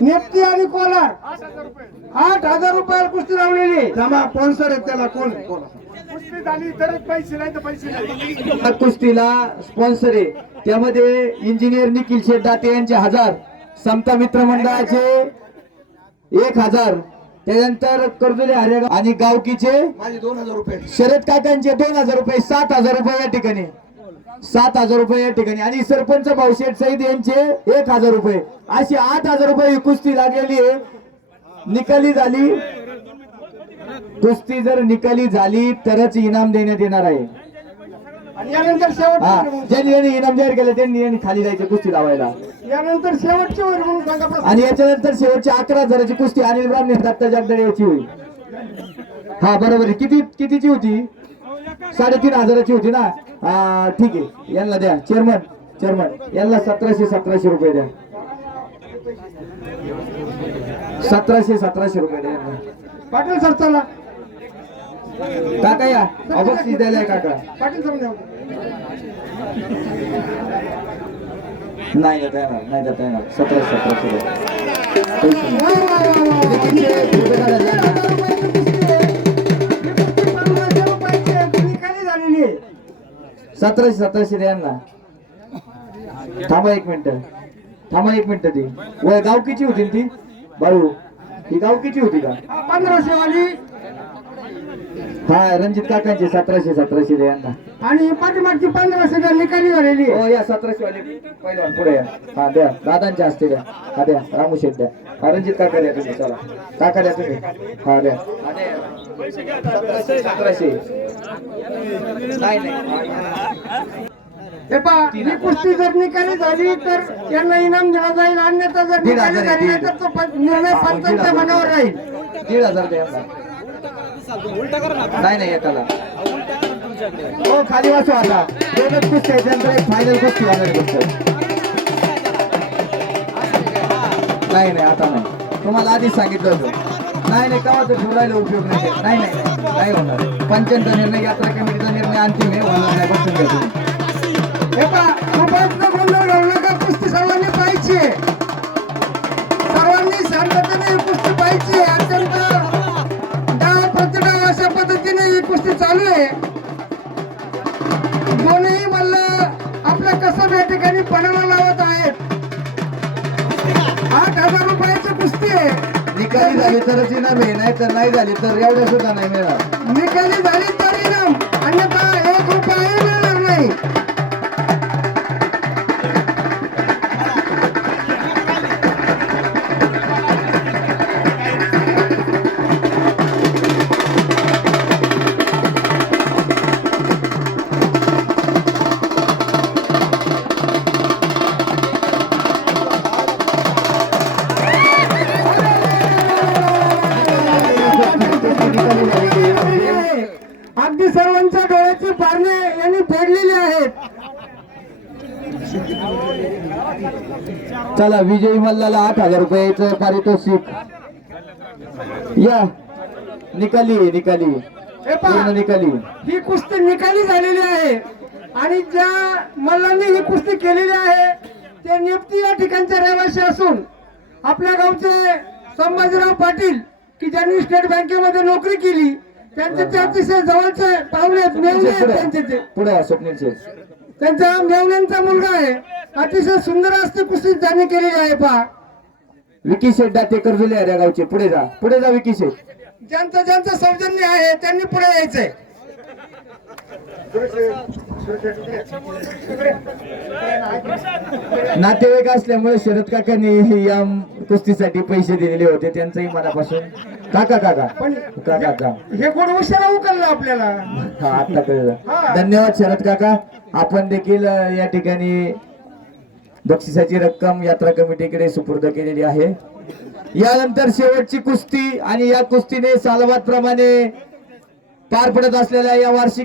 नेप्ती आणि कोलार. आठ हजार रुपयाला कुस्ती लावलेली. जमा स्पॉन्सर आहेत त्याला कोण? कुस्ती झाली तरच पैसे नाही तर पैसे नाही. या कुस्तीला स्पॉन्सर आहे. त्यामध्ये इंजिनियर निखिल शेठ दाते यांचे हजार समता मित्र मंडळाचे एक हजार. त्यानंतर कर्जुले हरेगाव आणि गावकीचे माझे दोन हजार रुपये. शरद काकांचे दोन हजार रुपये सात हजार रुपये या ठिकाणी. सात हजार रुपये या ठिकाणी. आणि सरपंच भाऊशेठ सईद यांचे एक हजार रुपये. अशी आठ हजार रुपये ही कुस्ती लागलेली आहे. निकाली झाली. कुस्ती जर निकाली झाली तरच इनाम देण्यात येणार आहे. यानंतर शेवट ज्यांनी यांनी इनाम जाहीर केलं त्यांनी यांनी खाली जायचं कुस्ती लावायला. यानंतर शेवटची वर म्हणून सांगा. आणि याच्यानंतर शेवटची अकरा हजाराची कुस्ती अनिल ब्राह्मणे दत्ता जगदळे याची होईल. हा बरोबर किती कितीची होती? साडेतीन हजाराची होती ना? ठीक आहे यांना द्या चेअरमन चेअरमन यांना सतराशे सतराशे रुपये द्या सतराशे सतराशे रुपये द्या यांना. पाटील सर चला काका या अबक्षीस द्यायला आहे काका पाटील समजा नाही देता येणार नाही देता येणार सतराशे सतराशे रुपये सतराशे सतराशे यांना. थांबा एक मिनिट. थांबा एक मिनिट ती. वय गावकीची होती ती? बाळू ही गावकीची होती का? पंधराशे वाली हा रणजित काकांची सतराशे सतराशे यांना. आणि पाठीमागची पंधराशे निकाली झालेली हो या सतराशे वाले पहिला पुढे या. हा द्या. दादांच्या हस्ते द्या. हा द्या. रामू शेठ द्या. हा रणजित काका द्या तुम्ही चला. काका द्या तुम्ही. हा हा, द्या. सतराशे. हे पहा ही कुस्ती जर निकाली झाली तर यांना इनाम दिला जाईल अन्यथा जर दीड निकाली हजार झाली नाही तर तो प- निर्णय पंचांच्या मनावर राहील. दीड हजार द्या. नाही नाही एकाला. हो खाली वाचू आता. दोनच कुस्ती त्यांचा एक फायनल कुस्ती होणार आहे. फक्त. नाही नाही आता नाही. तुम्हाला आधीच सांगितलं होतं. नाही नाही का ठेवायला उपयोग नाही. नाही नाही नाही, नाही होणार. पंचांचा निर्णय यात्रा कमिटीचा निर्णय अंतिम आहे होणार नाही बसून घ्या तुम्ही. हे पहा कृपयातनं गोंधळ घालू नका कुस्ती सर्वांनी पाहिजे. सर्वांनी शांततेने ही कुस्ती पाहिजे. अत्यंत डाव प्रतिडाव अशा पद्धतीने ही पुस्तक चालू आहे. दोन्ही मल्ल आपलं कसं या ठिकाणी पणाला लावत आहेत. आठ हजार रुपयाची कुस्ती आहे. निकाली झाली तरच इनाम आहे नाही तर नाही झाली तर एवढ्या सुद्धा नाही मिळणार. निकाली झाली अगदी सर्वांच्या डोळ्याची पारणे यांनी फेडलेली आहेत. चला विजयी मल्लाला आठ हजार रुपयाचं पारितोषिक. या निकाली निकाली. पूर्ण निकाली. ही कुस्ती निकाली झालेली आहे. आणि ज्या मल्लांनी ही कुस्ती केलेली आहे ते नेप्ती या ठिकाणचे रहिवासी असून आपल्या गावचे संभाजीराव पाटील की ज्यांनी स्टेट बँकेमध्ये नोकरी केली त्यांचे ते अतिशय जवळचे पाहुणे आहेत त्यांचे ते. पुढे त्यांचा मेवण्यांचा मुलगा आहे. अतिशय सुंदर असते कुस्ती त्यांनी केलेली आहे पहा. विकी शेठ दाते कर्जुले या गावचे. पुढे जा पुढे जा विकी शेठ. ज्यांचं ज्यांचं सौजन्य आहे त्यांनी पुढे यायचंय. नातेवाईक असल्यामुळे शरद काकांनी या कुस्तीसाठी पैसे दिलेले होते त्यांचंही मनापासून काका काका पण काका काका. हे कोण उशिरा उकललं आपल्याला? हा आता कळलं. धन्यवाद शरद काका. आपण देखील या ठिकाणी बक्षिसाची रक्कम यात्रा कमिटीकडे सुपूर्द केलेली आहे. यानंतर शेवटची कुस्ती आणि या कुस्तीने सालवाद प्रमाणे पार पडत असलेल्या या वार्षिक